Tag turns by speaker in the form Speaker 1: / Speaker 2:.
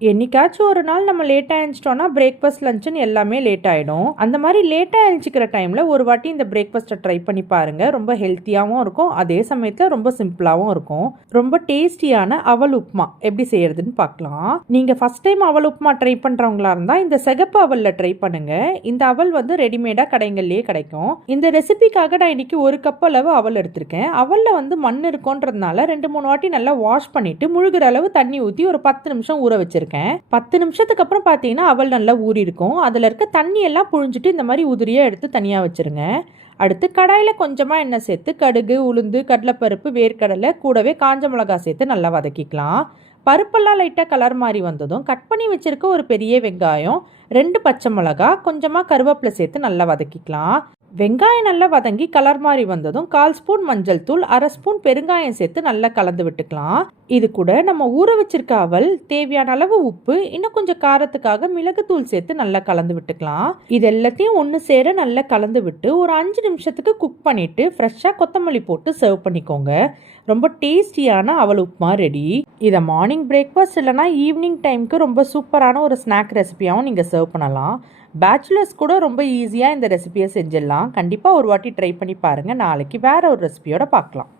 Speaker 1: என்னைக்காச்சும் ஒரு நாள் நம்ம லேட்டாக எழுந்துச்சிட்டோம்னா பிரேக்ஃபாஸ்ட் லஞ்சுன்னு எல்லாமே லேட் ஆகிடும் அந்த மாதிரி லேட்டாக எழுச்சிக்கிற டைமில் ஒரு வாட்டி இந்த பிரேக்ஃபாஸ்ட்டை ட்ரை பண்ணி பாருங்கள் ரொம்ப ஹெல்த்தியாகவும் இருக்கும். அதே சமயத்தில் ரொம்ப சிம்பிளாகவும் இருக்கும். ரொம்ப டேஸ்டியான அவல் உப்புமா எப்படி செய்யறதுன்னு பார்க்கலாம். நீங்கள் ஃபஸ்ட் டைம் அவல் உப்புமா ட்ரை பண்ணுறவங்களா இருந்தால் இந்த சிகப்பு அவலில் ட்ரை பண்ணுங்கள் இந்த அவல் வந்து ரெடிமேடாக கடைகள்லேயே கிடைக்கும். இந்த ரெசிபிக்காக நான் இன்னைக்கு ஒரு கப் அளவு அவல் எடுத்திருக்கேன். அவலில் வந்து மண் இருக்குன்றதுனால ரெண்டு மூணு வாட்டி நல்லா வாஷ் பண்ணிவிட்டு முழுகிற அளவு தண்ணி ஊற்றி ஒரு பத்து நிமிஷம் ஊற வச்சிருக்கேன் பத்து நிமிஷத்துக்கு அப்புறம் பார்த்தீங்கன்னா அவல் நல்லா ஊறி இருக்கும் அதில் இருக்க தண்ணி எல்லாம் புழிஞ்சிட்டு இந்த மாதிரி உதிரியாக எடுத்து தனியாக வச்சுருங்க. அடுத்து கடாயில் கொஞ்சமாக எண்ணெய் சேர்த்து கடுகு உளுந்து கடலைப்பருப்பு வேர்க்கடலை கூடவே காஞ்ச மிளகாய் சேர்த்து நல்லா வதக்கிக்கலாம். பருப்பெல்லாம் லைட்டாக கலர் மாதிரி வந்ததும் கட் பண்ணி வச்சுருக்க ஒரு பெரிய வெங்காயம் ரெண்டு பச்சை மிளகா கொஞ்சமாக கருவேப்பிலை சேர்த்து நல்லா வதக்கிக்கலாம். வெங்காயம் நல்லா வதங்கி கலர் மாதிரி வந்ததும் கால் ஸ்பூன் மஞ்சள் தூள் அரை ஸ்பூன் பெருங்காயம் சேர்த்து நல்லா கலந்து விட்டுக்கலாம். இது கூட நம்ம ஊற வச்சிருக்க அவல் தேவையான அளவு உப்பு இன்னும் கொஞ்சம் காரத்துக்காக மிளகுத்தூள் சேர்த்து நல்லா கலந்து விட்டுக்கலாம். இது எல்லாத்தையும் ஒன்று சேர நல்லா கலந்து விட்டு ஒரு அஞ்சு நிமிஷத்துக்கு குக் பண்ணிட்டு ஃப்ரெஷ்ஷாக கொத்தமல்லி போட்டு சர்வ் பண்ணிக்கோங்க. ரொம்ப டேஸ்டியான அவல் உப்புமா ரெடி இதை மார்னிங் பிரேக்ஃபாஸ்ட் இல்லைனா ஈவினிங் டைமுக்கு ரொம்ப சூப்பரான ஒரு ஸ்நாக் ரெசிபியாகவும் நீங்கள் சர்வ் பண்ணலாம். பேச்சுலர்ஸ் கூட ரொம்ப ஈஸியாக இந்த ரெசிபியை செஞ்சிடலாம். கண்டிப்பாக ஒரு வாட்டி ட்ரை பண்ணி பாருங்கள் நாளைக்கு வேறு ஒரு ரெசிபியோட பார்க்கலாம்.